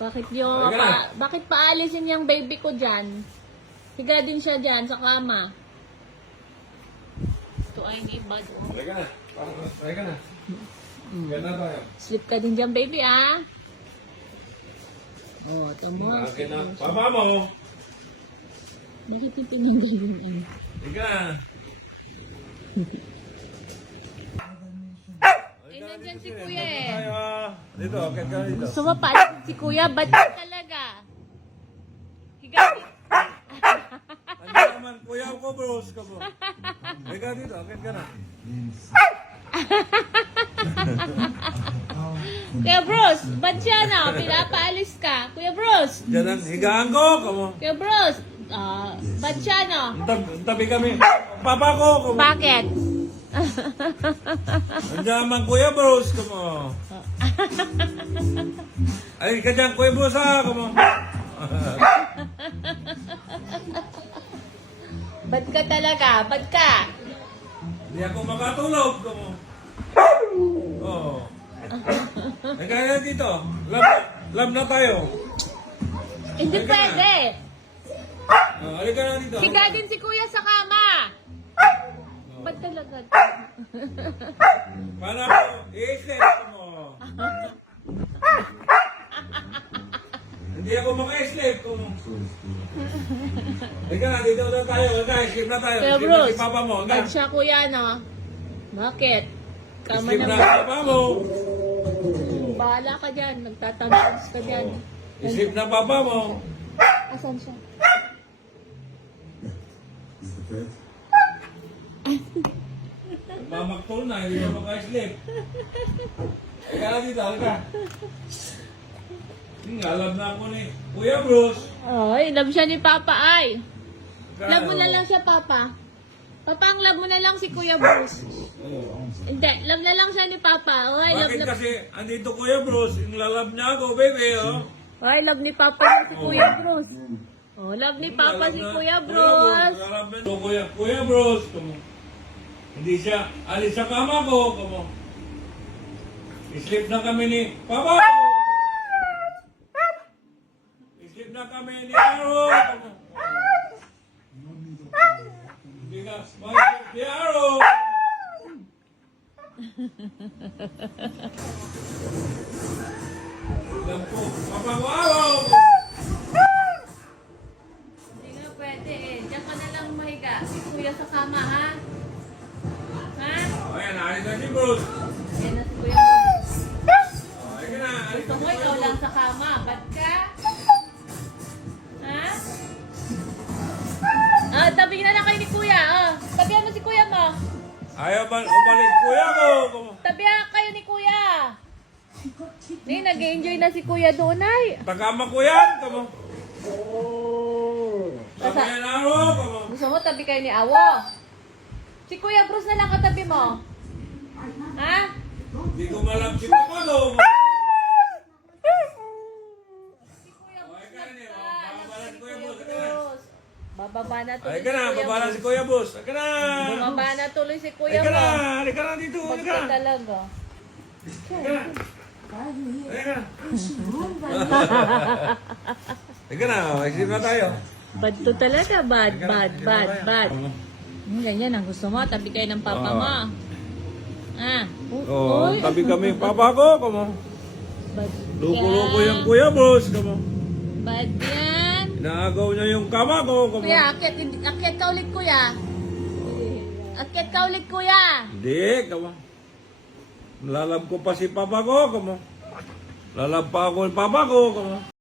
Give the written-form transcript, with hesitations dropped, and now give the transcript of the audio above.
Bakit bakit paalisin yung baby ko dyan? Higa din siya dyan sa kama. Ito ay may bad. Halika na. Halika na. Ganda tayo. Sleep ka din dyan, baby, ah. Oh, ito mo. Halika na. Papa mo. Bakit yung tinanggal yung ano? Halika na. Eh, nandyan si kuya eh. Dito, okay ka dito. Gusto mo paalisin si kuya? Ba't talaga? Higa din. Andiyan naman, kuya ko bros ka mo. Halika dito, okay ka na. Kuya Bruce, ba't siya na? Pinapaalis ka. Kuya Bruce. Diyan ang higaan ko, kamo. Kuya Bruce. Ba't siya na? Tabi kami. Papa ko, kamo. Bakit? Andiyan naman, kuya bros ka mo. Ay, ka dyan, kuya bros ha, kamo. Ba't ka talaga? Ba't ka? Hindi ako makatulog, kamo. Oo. Nagkaya dito. Love na tayo. Hindi Halika na. pwede. Halika na dito. Higa din si kuya sa kama. Ba't talaga? Para ko, i-sleep mo. Hindi ako maka-sleep kung... Halika na, dito na tayo. Halika, sleep na tayo. Kuya Sleep na Bruce, si papa mo. ba't siya kuya, no? Bakit? Kama Sleep na na si papa mo. Bahala ka dyan. Nagtatampas ka dyan. Sleep na papa mo. Asan siya? Mamaktul na, hindi na maka-sleep. Halika na dito, halika. Alam na ako ni Kuya Bruce. Ay, love siya ni Papa ay. Love mo na lang siya, Papa. Papa, ang love mo na lang si Kuya Bruce. Hindi, love na lang siya ni Papa. Ay, love Bakit na... kasi andito Kuya Bruce, yung lalab niya ako, baby, oh. Ay, love ni Papa si Kuya Bruce. Oh, love ni Papa si Kuya Bruce. Kuya Bruce, kamo. Hindi siya alis sa kama ko, kamo. Sleep na kami ni Papa. Sleep na kami ni Aro, kamo. Hindi ka mag-sleep ni Aro. Alam ko, Papa ko, araw. Hindi nga pwede eh. Diyan ka na lang mahiga. Si Kuya sa kama, ha? Ha? Ayan, alis na si Bruce. Yan na si Kuya Bruce. Ayan na, alis Gusto na mo si ikaw Bruce. lang sa kama. Ba't ka? Ha? Tabi na lang kayo ni Kuya. Tabihan mo si Kuya mo. Ayaw ba umalik kuya ko? Kamo. Tabihan kayo ni Kuya. Hindi, nag-enjoy na si Kuya doon ay. Tagama ko yan, kamo. Kamo yan aro, kamo. Gusto mo tabi kayo ni Awo? Si Kuya Bruce na lang katabi mo. Ha? Hindi ko malam si Papa ko. Si Kuya Ay, Bruce ka na, na. bababa na si Kuya Bruce. Bruce. Bababa na tuloy Ay ka na, si Kuya babala si Bruce. Kuya Bruce. Ay ka na. Bumaba na tuloy si Ay Kuya ka na, mo. ay ka na dito, ay Ba't ka ka na. talaga? Ay ka na. Ay ka na. Ay ka na, exit na tayo. Bad to talaga, bad, Ay ka na, bad, exit na bad, tayo. bad. Ganyan ang gusto mo, tabi kayo ng papa Oo. mo. Oh, Uy. tabi kami, Papa ko, kamo. Bad Luko-luko yan. yung Kuya Bruce, kamo. Bad yan. Inaagaw niya yung kama ko, kamo. Kuya, akyat ka ulit, kuya. Akyat ka ulit, kuya. Hindi, kamo. Lalab ko pa si Papa ko, kamo. Lalab pa ako yung Papa ko, kamo.